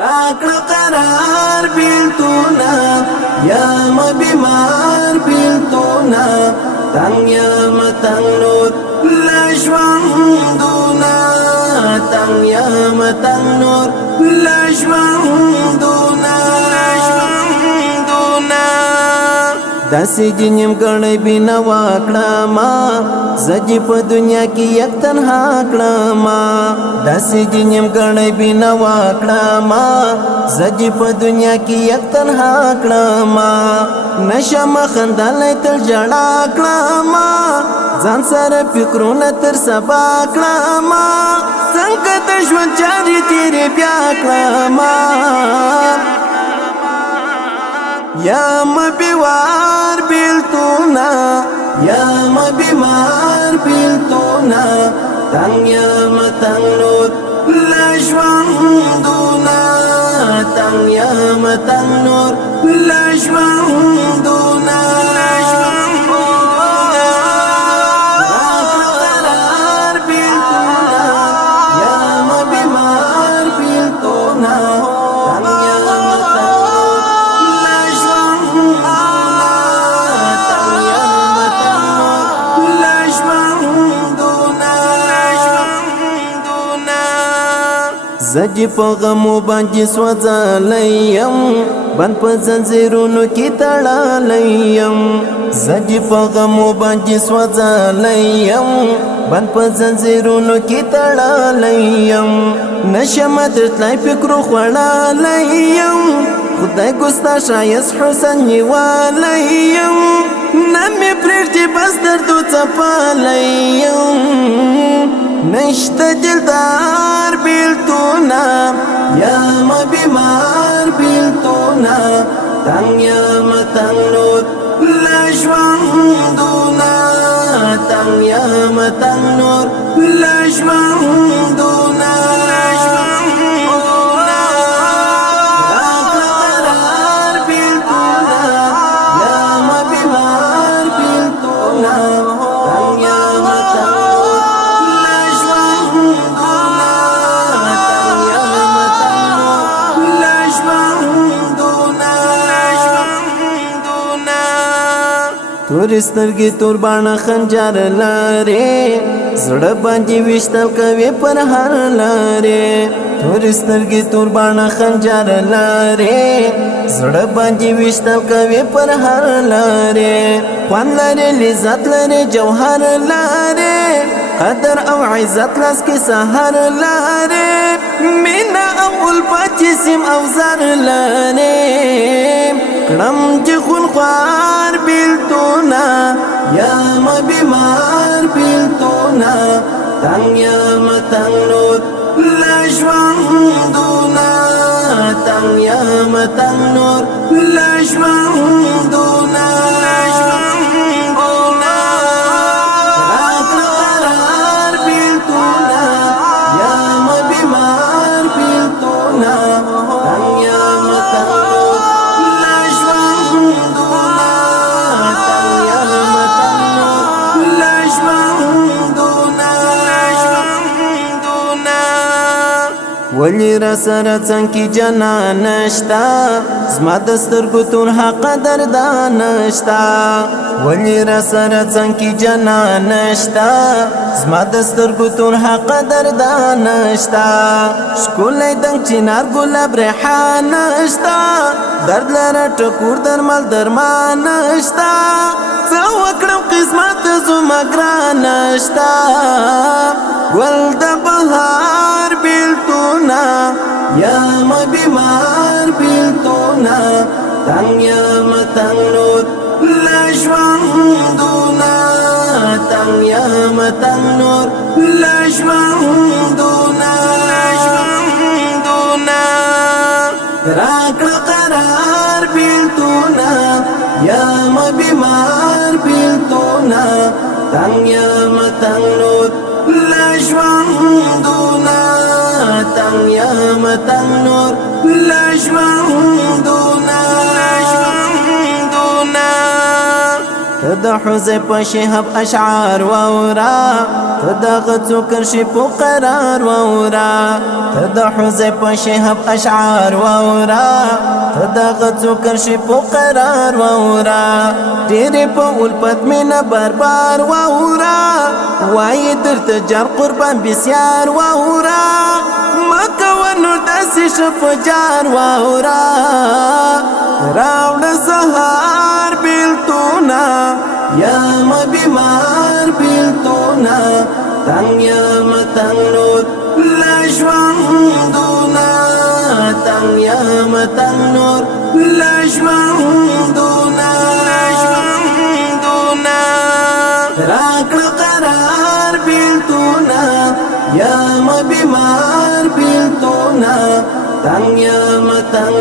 راکړه قرار بیلتونه یم بیمار بیلتونه تنگ یم تنگ نور لژوندونه تنگ یم تنگ نور لژوندونه داسې جنیم ګړی بنا واکړه ما زجی په دنیا کې یک تنها کړه ما داسې جنیم ګړی بنا واکړه ما زجی په دنیا کې یک تنها کړه ما نشم خندلای تل جړا کړه ما ځان سره فکرونه تر سبا کړه ما څنګه د ژوند چارې تیرې بیا کړه ما یم بیوار بیلتونه یم بیمار بیلتونه تنگ یم تنگ نور لژوندونه تنگ یم تنگ نور لژوندونه قرار بیلتونه یم بیمار بیلتونه زجی په غمو باندې سوځلیم بند په زنځیرونو کې تړلیم زجی په غمو باندې سوځلیم بند په زنځیرونو کې تړلیم نشم درتلای فکر خوړلیم خدای ګستا شایست حسن نیولیم نمی پرېږدي بس دردو څپلیم نشته دلدار بیلتونه یم بیمار بیلتونه تنگ یم تنگ نور لژوندونه تنگ یم تنگ نور لژوندونه قرار بیلتونه یم بیمار بیلتونه تنگ یم تنگ تور سترګې تور باڼه خنجر لري زړه باندې وشتل کوي پر هر لري تور سترګې تور باڼه خنجر لري زړه باندې وشتل کوي پر هر لري خوان لري لذت لري جوهر لري قدر او عزت لاس کې سحر لري مینا او الفت جسم او زر لري کړم چې خون خوار بیلتونه یم بیمار بیلتونه تنگ یم تنگ نور لژوندونه تنگ یم تنگ نور لژوندونه راکړه قرار بیلتونه یم بیمار بیلتونه تنگ یم تنگ نور ولی را سره څنګه جنا نشتا زما د سترګو تور حق قدردان نشتا ولی را سره څنګه جنا نشتا زما د سترګو تور حق قدردان نشتا شکولې دنګ چنار ګلاب ریحان نشتا درد لره ټکور درمل درمان نشتا څو وکړم قسمت زما ګران نشتا ګل د بهار بیلتونه یم بیمار بیلتونه تنگ یم تنگ نور لژوندونه تنگ یم تنگ نور لژوندونه راکړه قرار بیلتونه یم بیمار بیلتونه تنگ یم تنگ نور لژوندونه تنگ یم تنگ نور لژوندونه تدا حذیفه شهاب اشعار واورا تدا غڅو کرشي په قرار واورا تدا حذیفه شهاب اشعار واورا تدا غڅو کرشي په قرار واورا ډېرې په الفت مینا بربار واورا وای درته جار قربان بسیار واورا مکه ونو داسې شفجار واورا راوړ سهار بیلتونا یا ما بیمار بیلتونا تنگ یا ما تنگ نور لژوندونا تنگ یا ما تنگ نور لژوندونا راکړه قرار بیلتونا یا ما بیمار بیلتونا تنگ یا ما تنگ